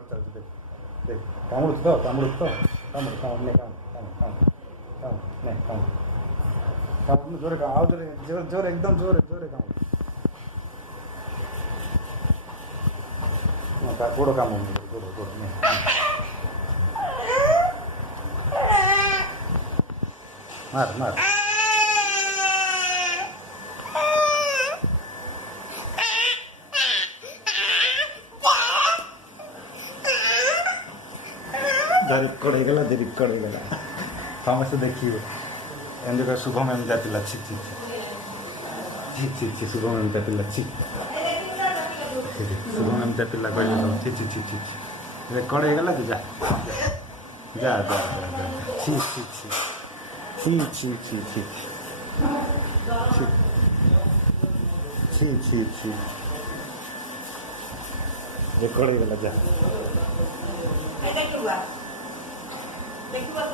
ଖର୍ଚ୍ଚ ଅଛି ଦେଖ ଦେଖ କାମୁଡ଼ୁଛି ତ କାମୁଡ଼ୁଛି ତ କାମୁଡ଼ କାମୁଡ଼ ନେ କାମୁଡ଼ କାମୁଡ଼ କାମୁଡ଼ ନେ କାମୁଡ଼ କାମୁଡ଼ ଜୋରେ କାମୁଡ଼ ଆଉ ଜୋରେ ଜୋରେ ଜୋରେ ଏକଦମ ଜୋରେ ଜୋରେ କାମୁଡ଼ ତା ଗୋଡ଼ କାମୁଡ଼ୁନି ଗୋଡ଼ ଗୋଡ଼ ନେ ମାର ମାର ରେକର୍ଡ ହେଇଗଲା ରେକର୍ଡ ହେଇଗଲା ସମସ୍ତେ ଦେଖିବେ ଏମିତି କହ ଶୁଭମ ଏମିତିଆ ପିଲା ଛି ଛି ଛି ଛି ଛି ଶୁଭମ ଏମିତିଆ ପିଲା ଛି ଶୁଭମ ଏମିତିଆ ପିଲା କହିବେ ଛି ଛି ଛି ଛି ଛି ରେକର୍ଡ ହେଇଗଲା କି ଯା ଯା ଯା ଯା ଯା ଛି ଛି ଛି ଛି ଛି ଛି ଛି ଛି ଛି ଛି ରେକର୍ଡ ହେଇଗଲା ଯା ଦେଖିବା ଦେଖିବା